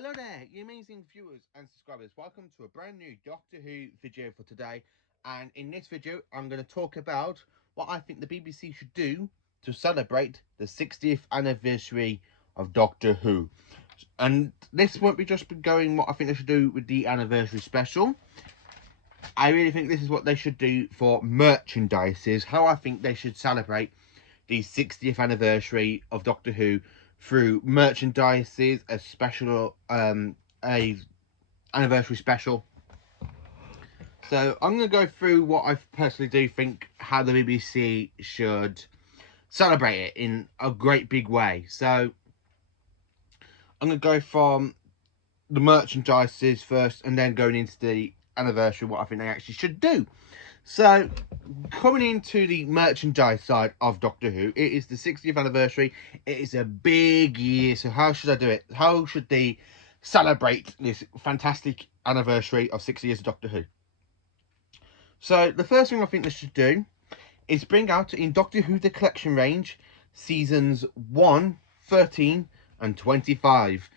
Hello there, you amazing viewers and subscribers. Welcome to a brand new Doctor Who video for today. And in this video, I'm going to talk about what I think the BBC should do to celebrate the 60th anniversary of Doctor Who. And this won't be just going what I think they should do with the anniversary special. I really think this is what they should do for merchandises, how I think they should celebrate the 60th anniversary of Doctor Who through merchandises, a special a anniversary special. So I'm going to go through what I personally do think how the BBC should celebrate it in a great big way. So I'm going to go from the merchandises first and then going into the anniversary, what I think they actually should do. So, coming into the merchandise side of Doctor Who, it is the 60th anniversary. It is a big year. So, how should I do it? How should they celebrate this fantastic anniversary of 60 years of Doctor Who? So, the first thing I think they should do is bring out in Doctor Who The Collection range seasons 1, 13, and 25.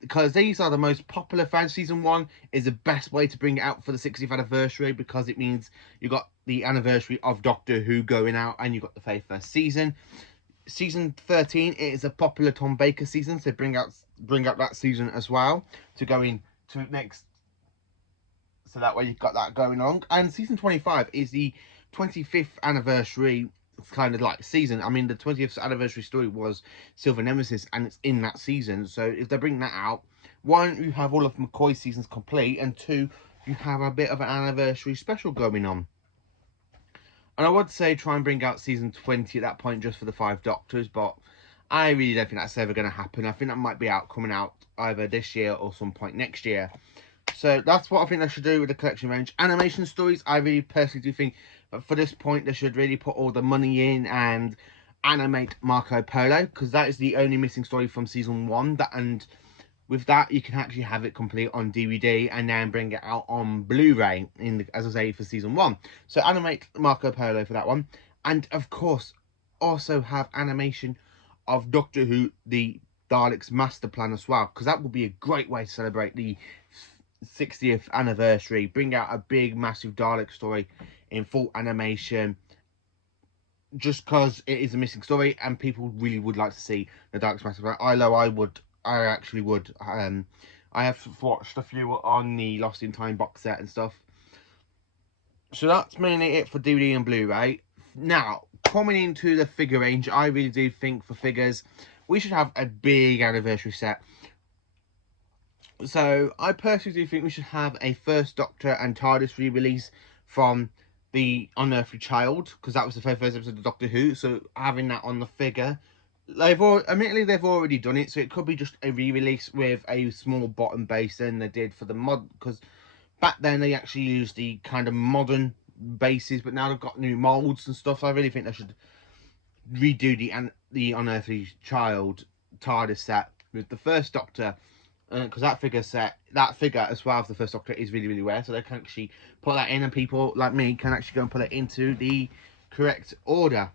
Because these are the most popular fans. Season 1 is the best way to bring it out for the 60th anniversary because it means you got the anniversary of Doctor Who going out and you got the very first season. Season 13 it is a popular Tom Baker season, so bring out that season as well to go in to next. So that way you've got that going on. And season 25 is the 25th anniversary kind of like season. I mean, the 20th anniversary story was Silver Nemesis, and it's in that season. So if they bring that out, one, you have all of McCoy's seasons complete, and two, you have a bit of an anniversary special going on. And I would say try and bring out season 20 at that point just for the 5 Doctors, but I really don't think that's ever going to happen. I think that might be coming out either this year or some point next year. So that's what I think they should do with the collection range. Animation stories, I really personally do think that for this point they should really put all the money in and animate Marco Polo, because that is the only missing story from season 1. And with that you can actually have it complete on DVD and then bring it out on Blu-ray as I say, for season 1. So animate Marco Polo for that one, and of course also have animation of Doctor Who the Daleks Master Plan as well, because that will be a great way to celebrate the 60th anniversary. Bring out a big massive Dalek story in full animation, just because it is a missing story and people really would like to see the Daleks Master Plan. I actually would. I have watched a few on the Lost in Time box set and stuff. So that's mainly it for DVD and Blu-ray. Now, coming into the figure range, I really do think for figures, we should have a big anniversary set. So I personally do think we should have a First Doctor and TARDIS re-release from the Unearthly Child, because that was the very first episode of Doctor Who. So having that on the figure, admittedly they've already done it, so it could be just a re-release with a small bottom base than they did for the mod, because back then they actually used the kind of modern bases, but now they've got new molds and stuff. So I really think they should redo the Unearthly Child TARDIS set with the First Doctor, because that figure as well as the First Doctor is really, really rare, so they can actually put that in and people like me can actually go and put it into the correct order.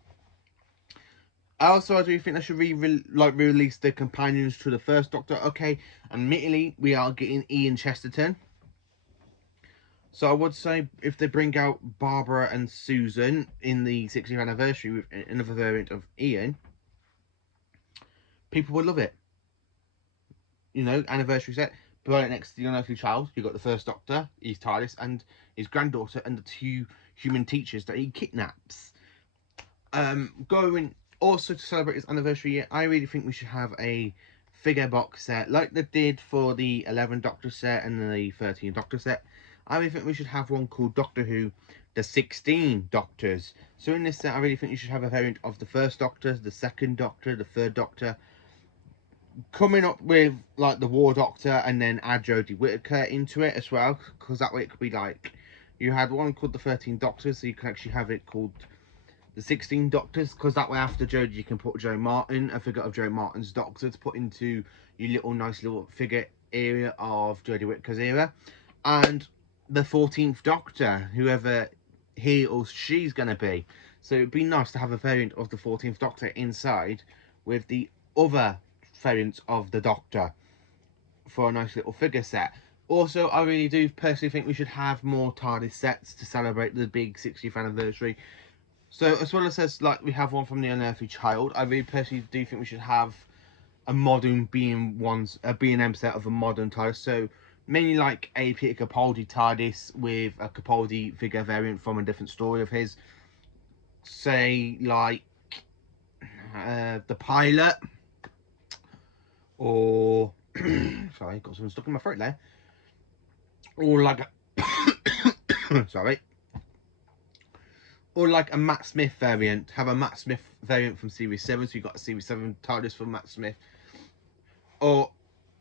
Also, I do think they should re-release the companions to the First Doctor. Okay, admittedly we are getting Ian Chesterton, so I would say if they bring out Barbara and Susan in the 60th anniversary with another variant of Ian, people would love it. You know, anniversary set. Put it next to the Unearthly Child. You've got the First Doctor, his TARDIS, and his granddaughter, and the 2 human teachers that he kidnaps. Going also to celebrate his anniversary year, I really think we should have a figure box set like they did for the 11 Doctor set and the 13 Doctor set. I really think we should have one called Doctor Who the 16 Doctors. So in this set I really think you should have a variant of the First Doctor, the Second Doctor, the Third Doctor, coming up with like the War Doctor, and then add Jodie Whittaker into it as well, because that way it could be like you had one called the 13 Doctors, so you can actually have it called the 16 Doctors, because that way after Jodie you can put Joe Martin, a figure of Joe Martin's Doctor, to put into your little nice little figure area of Jodie Whittaker's era. And the 14th Doctor, whoever he or she's going to be. So it'd be nice to have a variant of the 14th Doctor inside with the other variants of the Doctor. for a nice little figure set. Also, I really do personally think we should have more TARDIS sets to celebrate the big 60th anniversary. So, as well as like we have one from the Unearthly Child, I really personally do think we should have a modern B&M set of a modern TARDIS. So, mainly like a Peter Capaldi TARDIS with a Capaldi figure variant from a different story of his. Say, like the Pilot, or sorry, got something stuck in my throat there. Or like a sorry, or like a Matt Smith variant. Have a Matt Smith variant from Series 7, so you've got a Series 7 TARDIS from Matt Smith. Or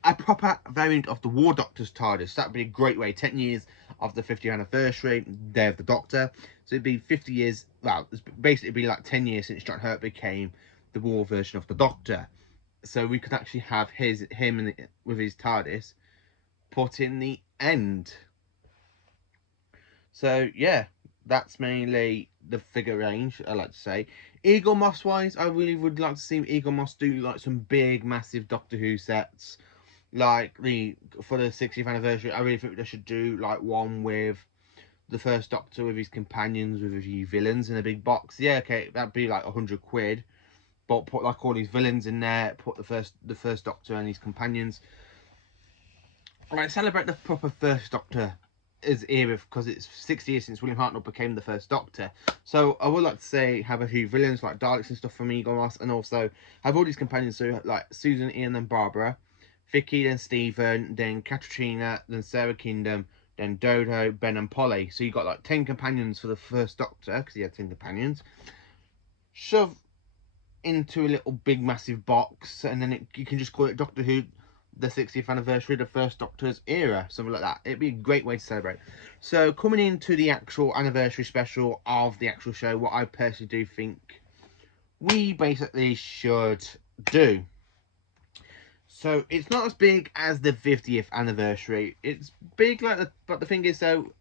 a proper variant of the War Doctor's TARDIS. That would be a great way. 10 years of the 50th anniversary, Day of the Doctor. So it'd be 50 years, well, it's basically be like 10 years since John Hurt became the War version of the Doctor. So we could actually have him with his TARDIS put in the end. So yeah, that's mainly the figure range, I like to say. Eaglemoss wise, I really would like to see Eaglemoss do like some big massive Doctor Who sets. Like for the 60th anniversary, I really think they should do like one with the first Doctor with his companions, with a few villains in a big box. Yeah, okay, that'd be like £100. But put like all these villains in there, put the first Doctor and his companions. Like celebrate the proper first Doctor era, because it's 60 years since William Hartnell became the first Doctor. So I would like to say have a few villains like Daleks and stuff from Eaglemoss, and also have all these companions, so like Susan, Ian and Barbara, Vicky, then Stephen, then Katrina, then Sarah Kingdom, then Dodo, Ben and Polly. So you got like 10 companions for the first Doctor, because he had 10 companions. Shove into a little big massive box, and then you can just call it Doctor Who, the 60th anniversary of the first Doctor's era, something like that. It'd be a great way to celebrate. So coming into the actual anniversary special of the actual show, what I personally do think we basically should do. So it's not as big as the 50th anniversary. It's big but the thing is, so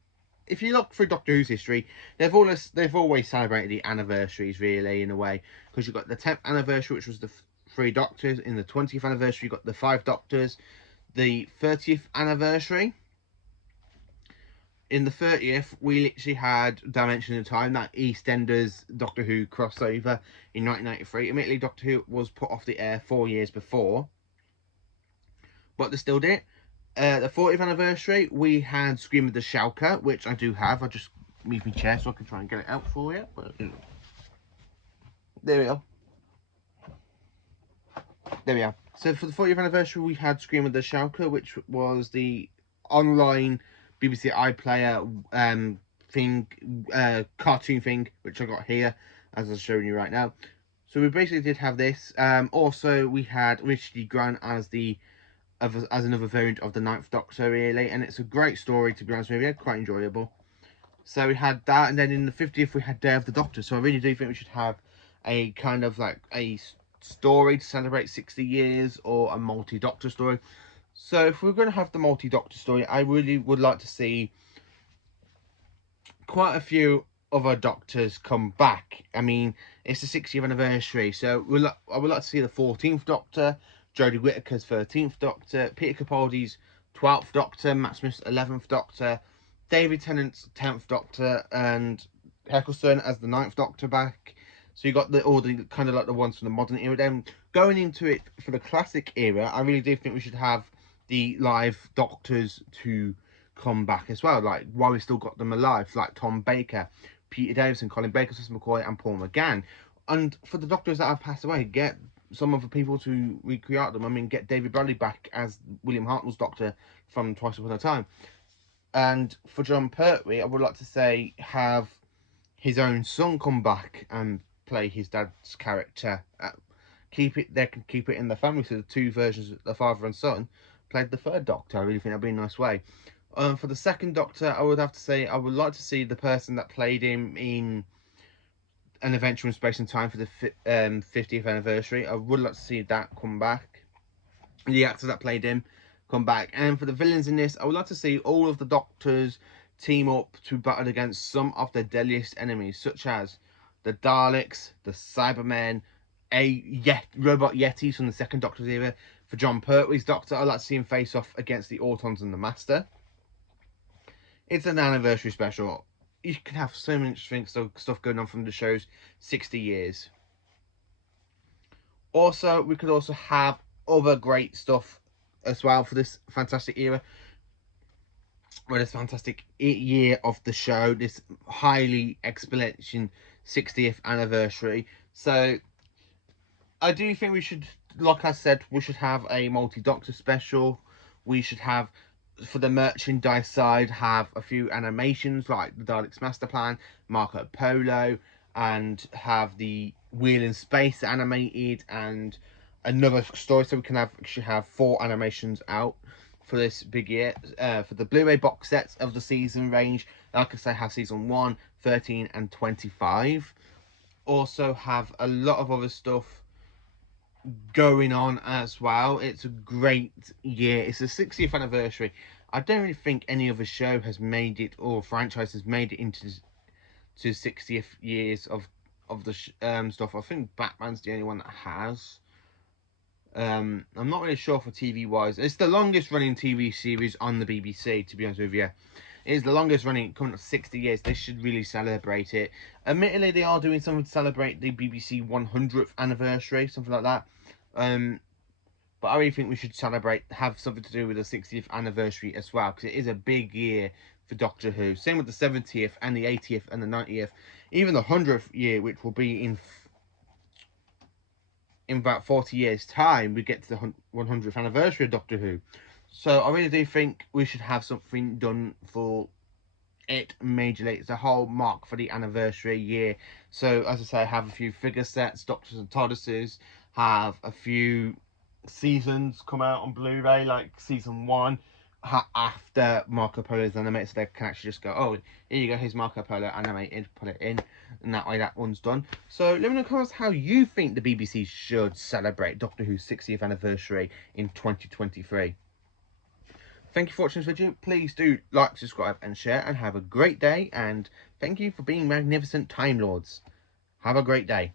if you look through Doctor Who's history, they've always celebrated the anniversaries, really, in a way, because you've got the 10th anniversary, which was the 3 Doctors. In the 20th anniversary, you've got the 5 Doctors. The 30th anniversary, in the 30th, we literally had Dimension of Time, that EastEnders Doctor Who crossover in 1993. Admittedly, Doctor Who was put off the air 4 years before, but they still did it. The 40th anniversary, we had Scream of the Shouker, which I do have. I'll just move my chair so I can try and get it out for you. But, there we are. There we are. So for the 40th anniversary, we had Scream of the Shouker, which was the online BBC iPlayer cartoon thing, which I got here, as I'm showing you right now. So we basically did have this. Also, we had Richard E. Grant as another variant of the 9th Doctor, really, and it's a great story, to be honest with you, quite enjoyable. So we had that, and then in the 50th we had Day of the Doctor. So I really do think we should have a kind of like a story to celebrate 60 years, or a multi-Doctor story. So if we're going to have the multi-Doctor story, I really would like to see quite a few other Doctors come back. I mean, it's the 60th anniversary, so I would like to see the 14th Doctor, Jodie Whittaker's 13th Doctor, Peter Capaldi's 12th Doctor, Matt Smith's 11th Doctor, David Tennant's 10th Doctor, and Eccleston as the 9th Doctor back. So you got all the kind of like the ones from the modern era. Then going into it for the classic era, I really do think we should have the live Doctors to come back as well, like while we still got them alive, like Tom Baker, Peter Davison, Colin Baker, Cecil McCoy and Paul McGann. And for the Doctors that have passed away, get some other people to recreate them. I mean, get David Bradley back as William Hartnell's Doctor from Twice Upon a Time. And for Jon Pertwee, I would like to say have his own son come back and play his dad's character. They can keep it in the family, so the two versions, the father and son, played the 3rd Doctor. I really think that'd be a nice way. For the 2nd Doctor, I would have to say I would like to see the person that played him in An Adventure in Space and Time for the 50th anniversary. I would like to see that come back. The actor that played him come back. And for the villains in this, I would like to see all of the Doctors team up to battle against some of the deadliest enemies, such as the Daleks, the Cybermen, robot Yetis from the 2nd Doctor's era, for John Pertwee's Doctor. I'd like to see him face off against the Autons and the Master. It's an anniversary special. You can have so much stuff going on from the show's 60 years. Also, we could also have other great stuff as well for this fantastic era. Well, this fantastic year of the show, this highly exponential 60th anniversary. So I do think we should, like I said, we should have a multi-Doctor special. We should have, for the merchandise side, have a few animations like the Daleks Master Plan, Marco Polo, and have the Wheel in Space animated and another story. So we can actually have 4 animations out for this big year. For the Blu-ray box sets of the season range, like I say, have season 1, 13 and 25. Also have a lot of other stuff going on as well. It's a great year. It's the 60th anniversary. I don't really think any other show has made it, or franchise has made it into 60th years of the stuff. I think Batman's the only one that has. I'm not really sure for TV wise. It's the longest running TV series on the BBC, to be honest with you. It is the longest running, coming up 60 years. They should really celebrate it. Admittedly, they are doing something to celebrate the BBC 100th anniversary, something like that. But I really think we should have something to do with the 60th anniversary as well, because it is a big year for Doctor Who. Same with the 70th and the 80th and the 90th. Even the 100th year, which will be in about 40 years' time, we get to the 100th anniversary of Doctor Who. So I really do think we should have something done for it majorly. It's a whole mark for the anniversary year. So as I say, have a few figure sets, Doctors and TARDISes, have a few seasons come out on Blu-ray, like season 1 after Marco Polo is animated, so they can actually just go, oh, here you go, here's Marco Polo animated, put it in, and that way that one's done. So let me know in the comments how you think the BBC should celebrate Doctor Who's 60th anniversary in 2023. Thank you for watching this video. Please do like, subscribe and share, and have a great day, and thank you for being magnificent Time Lords. Have a great day.